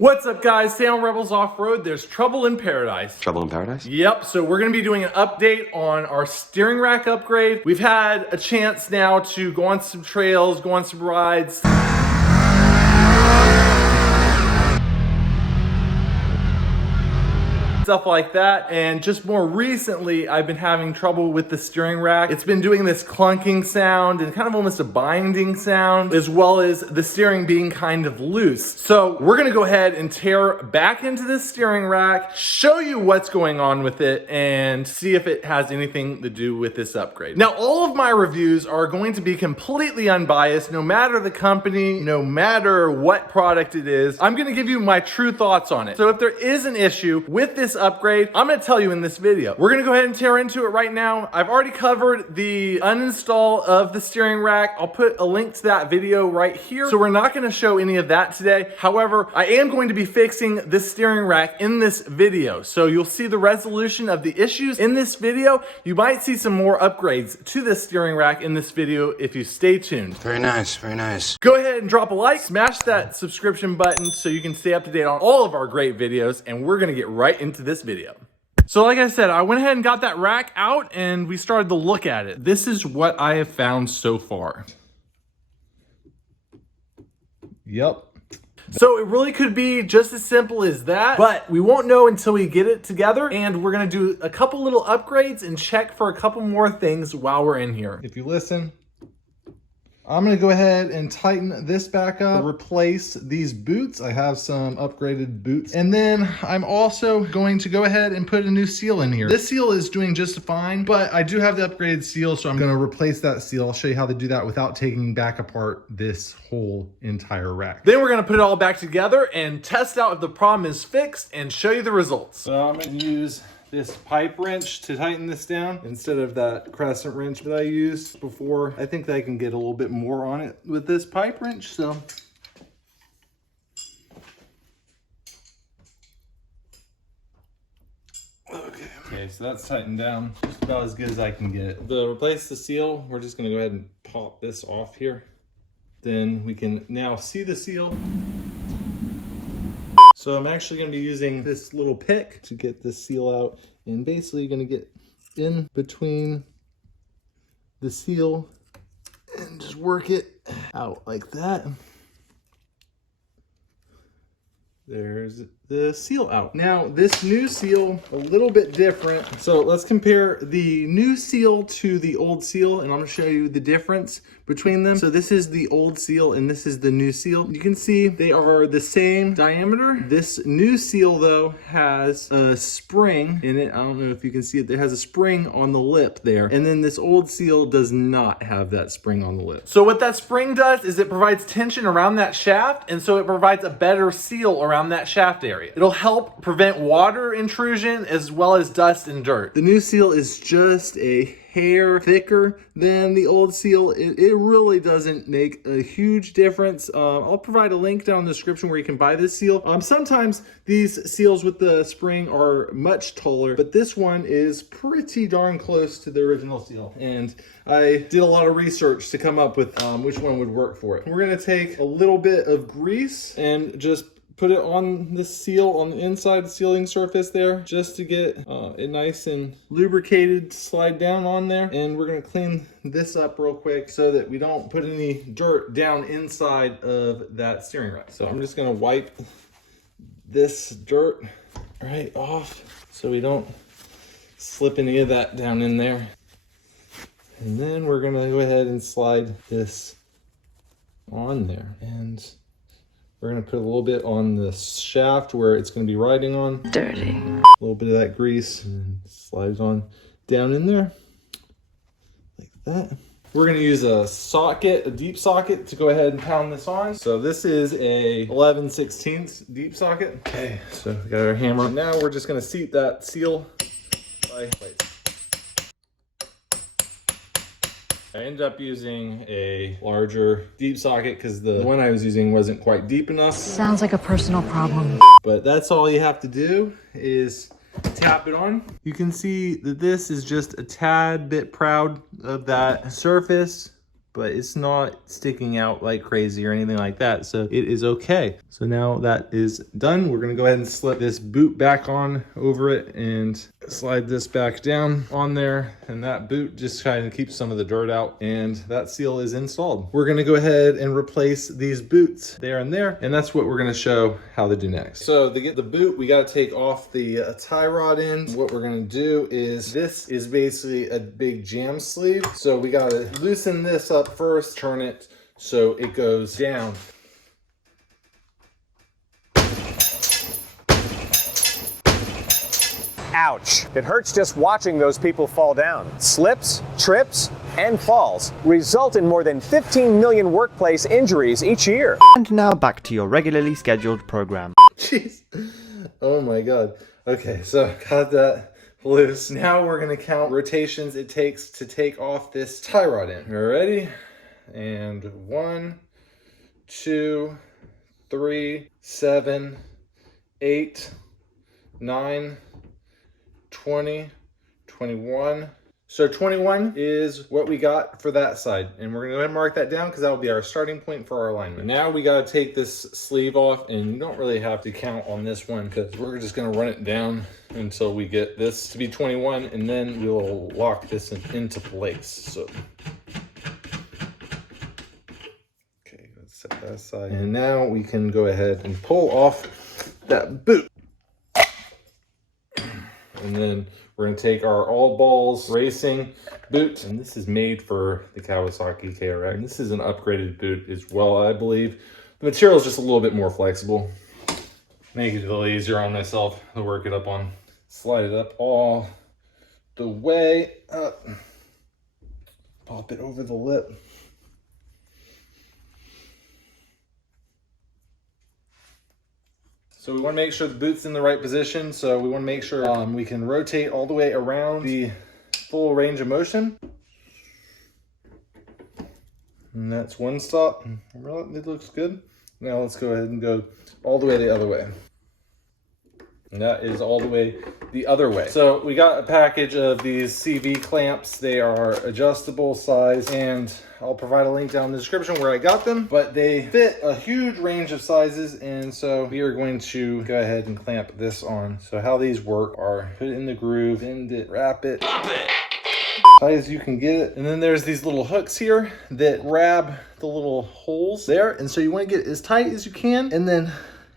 What's up, guys? Sam Rebels Off-Road. There's trouble in paradise. Trouble in paradise? Yep, so we're gonna be doing an update on our steering rack upgrade. We've had a chance now to go on some trails, go on some rides. Stuff like that, and just more recently I've been having trouble with the steering rack. It's been doing this clunking sound and kind of almost a binding sound, as well as the steering being kind of loose. So we're gonna go ahead and tear back into this steering rack, show you what's going on with it, and see if it has anything to do with this upgrade. Now, all of my reviews are going to be completely unbiased, no matter the company, no matter what product it is. I'm gonna give you my true thoughts on it. So if there is an issue with this upgrade, I'm gonna tell you in this video. We're gonna go ahead and tear into it right now. I've already covered the uninstall of the steering rack. I'll put a link to that video right here. So we're not gonna show any of that today. However, I am going to be fixing this steering rack in this video. So you'll see the resolution of the issues in this video. You might see some more upgrades to this steering rack in this video if you stay tuned. Very nice, very nice. Go ahead and drop a like, smash that subscription button so you can stay up to date on all of our great videos, and we're gonna get right into this video. So like I said, I went ahead and got that rack out and we started to look at it. This is what I have found so far. Yep. So it really could be just as simple as that, but we won't know until we get it together, and we're gonna do a couple little upgrades and check for a couple more things while we're in here. If you listen, I'm gonna go ahead and tighten this back up, replace these boots. I have some upgraded boots. And then I'm also going to go ahead and put a new seal in here. This seal is doing just fine, but I do have the upgraded seal, so I'm gonna replace that seal. I'll show you how to do that without taking back apart this whole entire rack. Then we're gonna put it all back together and test out if the problem is fixed and show you the results. So I'm gonna use this pipe wrench to tighten this down instead of that crescent wrench that I used before. I think that I can get a little bit more on it with this pipe wrench, so. Okay, so that's tightened down just about as good as I can get. To replace the seal, we're just gonna go ahead and pop this off here. Then we can now see the seal. So I'm actually going to be using this little pick to get this seal out, and basically going to get in between the seal and just work it out like that. There's the seal out. Now this new seal, a little bit different. So let's compare the new seal to the old seal, and I'm gonna show you the difference between them. So this is the old seal and this is the new seal. You can see they are the same diameter. This new seal though has a spring in it. I don't know if you can see it. It has a spring on the lip there. And then this old seal does not have that spring on the lip. So what that spring does is it provides tension around that shaft, and so it provides a better seal around that shaft area. It'll help prevent water intrusion as well as dust and dirt. The new seal is just a hair thicker than the old seal. It really doesn't make a huge difference. I'll provide a link down in the description where you can buy this seal. Sometimes these seals with the spring are much taller, but this one is pretty darn close to the original seal. And I did a lot of research to come up with which one would work for it. We're gonna take a little bit of grease and just put it on the seal on the inside sealing surface there, just to get it nice and lubricated, slide down on there. And we're gonna clean this up real quick so that we don't put any dirt down inside of that steering rack. So I'm just gonna wipe this dirt right off so we don't slip any of that down in there. And then we're gonna go ahead and slide this on there. And we're gonna put a little bit on the shaft where it's gonna be riding on. Dirty. A little bit of that grease, and slides on down in there, like that. We're gonna use a socket, a deep socket, to go ahead and pound this on. So this is a 11/16 deep socket. Okay, so we got our hammer. Now we're just gonna seat that seal by place. I ended up using a larger deep socket because the one I was using wasn't quite deep enough. Sounds like a personal problem. But that's all you have to do is tap it on. You can see that this is just a tad bit proud of that surface but it's not sticking out like crazy or anything like that, so it is okay. So now that is done, we're gonna go ahead and slip this boot back on over it and slide this back down on there, and that boot just kind of keeps some of the dirt out, and that seal is installed. We're gonna go ahead and replace these boots there and there, and that's what we're gonna show how to do next. So to get the boot, we gotta take off the tie rod end. What we're gonna do is, this is basically a big jam sleeve, so we gotta loosen this up first, turn it so it goes down. Ouch. It hurts just watching those people fall down. Slips, trips, and falls result in more than 15 million workplace injuries each year. And now back to your regularly scheduled program. Jeez. Oh my God. Okay, so got that loose. Now we're gonna count rotations it takes to take off this tie rod end. All ready? And 1, 2, 3, 7, 8, 9, 20, 21. So 21 is what we got for that side. And we're gonna go ahead and mark that down because that will be our starting point for our alignment. Now we gotta take this sleeve off, and you don't really have to count on this one because we're just gonna run it down until we get this to be 21, and then we'll lock this into place. So, okay, let's set that aside. And now we can go ahead and pull off that boot. And then we're gonna take our all balls racing boot, and this is made for the Kawasaki KRX. And this is an upgraded boot as well, I believe. The material is just a little bit more flexible. Make it a little easier on myself to work it up on. Slide it up all the way up. Pop it over the lip. So we want to make sure the boot's in the right position. So we want to make sure we can rotate all the way around the full range of motion. And that's one stop. It looks good. Now let's go ahead and go all the way the other way. And that is all the way the other way. So we got a package of these CV clamps. They are adjustable size, and I'll provide a link down in the description where I got them, but they fit a huge range of sizes. And so we are going to go ahead and clamp this on. So how these work are put it in the groove, bend it, wrap it, tight as you can get it. And then there's these little hooks here that grab the little holes there. And so you want to get it as tight as you can, and then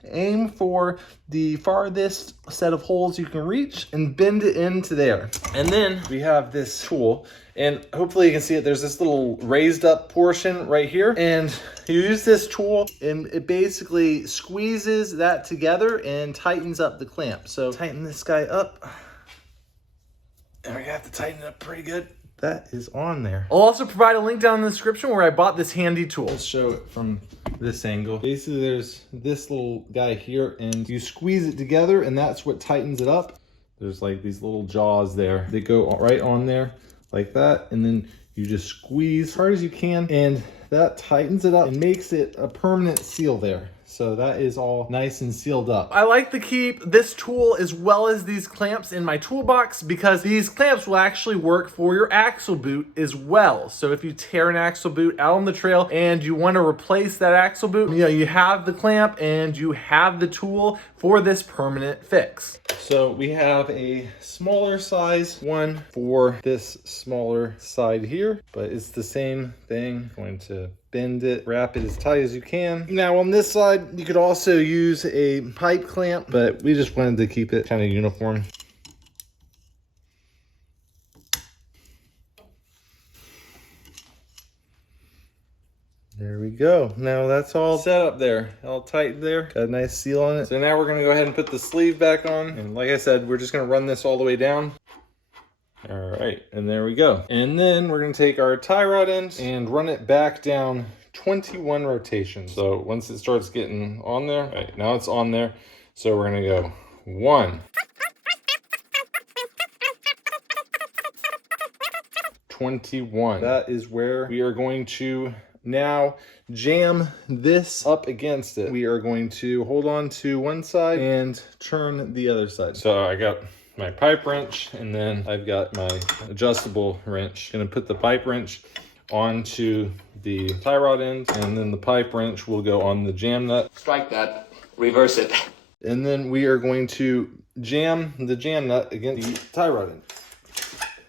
aim for the farthest set of holes you can reach and bend it into there. And then we have this tool, and hopefully you can see it. There's this little raised up portion right here, and you use this tool and it basically squeezes that together and tightens up the clamp. So tighten this guy up, and we have to tighten it up pretty good. That is on there. I'll also provide a link down in the description where I bought this handy tool. Let's show it from this angle. Basically, there's this little guy here, and you squeeze it together, and that's what tightens it up. There's like these little jaws there that go right on there like that, and then you just squeeze as hard as you can, and that tightens it up and makes it a permanent seal there. So that is all nice and sealed up. I like to keep this tool as well as these clamps in my toolbox because these clamps will actually work for your axle boot as well. So if you tear an axle boot out on the trail and you want to replace that axle boot, you know, you have the clamp and you have the tool for this permanent fix. So we have a smaller size one for this smaller side here, but it's the same thing. Going to bend it, wrap it as tight as you can. Now on this side, you could also use a pipe clamp, but we just wanted to keep it kind of uniform. There we go. Now that's all set up there, all tight there. Got a nice seal on it. So now we're gonna go ahead and put the sleeve back on. And like I said, we're just gonna run this all the way down. All right, and there we go. And then we're gonna take our tie rod end and run it back down 21 rotations. So once it starts getting on there, right, now it's on there. So we're gonna go 1, 21. That is where we are going to now jam this up against it. We are going to hold on to one side and turn the other side. So I got my pipe wrench, and then I've got my adjustable wrench. Gonna put the pipe wrench onto the tie rod end, and then the pipe wrench will go on the jam nut. Strike that. Reverse it. And then we are going to jam the jam nut against the tie rod end.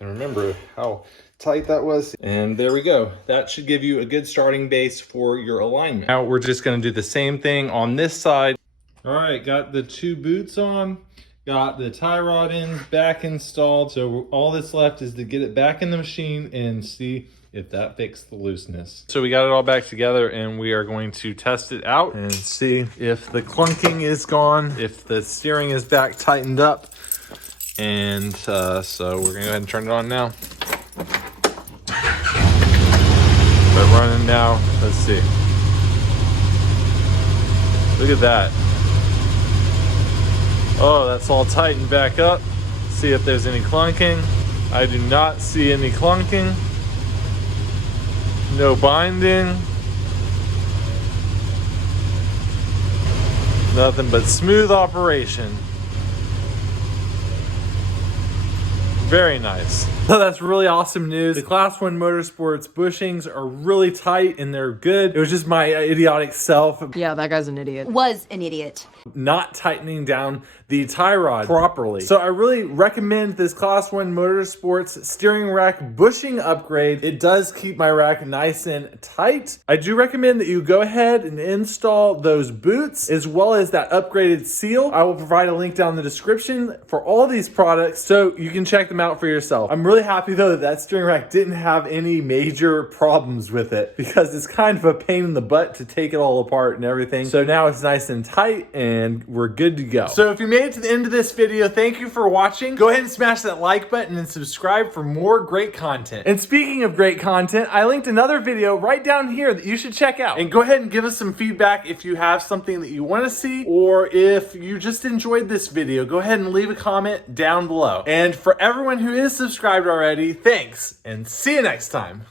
And remember how tight that was. And there we go. That should give you a good starting base for your alignment. Now we're just going to do the same thing on this side. All right, got the 2 boots on. Got the tie rod ends back installed. So all that's left is to get it back in the machine and see if that fixed the looseness. So we got it all back together and we are going to test it out and see if the clunking is gone, if the steering is back tightened up. And so we're gonna go ahead and turn it on now. But running now, let's see. Look at that. Oh, that's all tightened back up. See if there's any clunking. I do not see any clunking. No binding. Nothing but smooth operation. Very nice. So that's really awesome news. The Class 1 Motorsports bushings are really tight and they're good. It was just my idiotic self. Yeah, that guy's an idiot. Was an idiot. Not tightening down the tie rod properly. So I really recommend this Class 1 Motorsports steering rack bushing upgrade. It does keep my rack nice and tight. I do recommend that you go ahead and install those boots as well as that upgraded seal. I will provide a link down in the description for all these products so you can check them out for yourself. I'm really happy though that that steering rack didn't have any major problems with it because it's kind of a pain in the butt to take it all apart and everything. So now it's nice and tight and we're good to go. So if you made it to the end of this video, thank you for watching. Go ahead and smash that like button and subscribe for more great content. And speaking of great content, I linked another video right down here that you should check out. And go ahead and give us some feedback if you have something that you want to see or if you just enjoyed this video. Go ahead and leave a comment down below. And for everyone who is subscribed already, thanks and see you next time.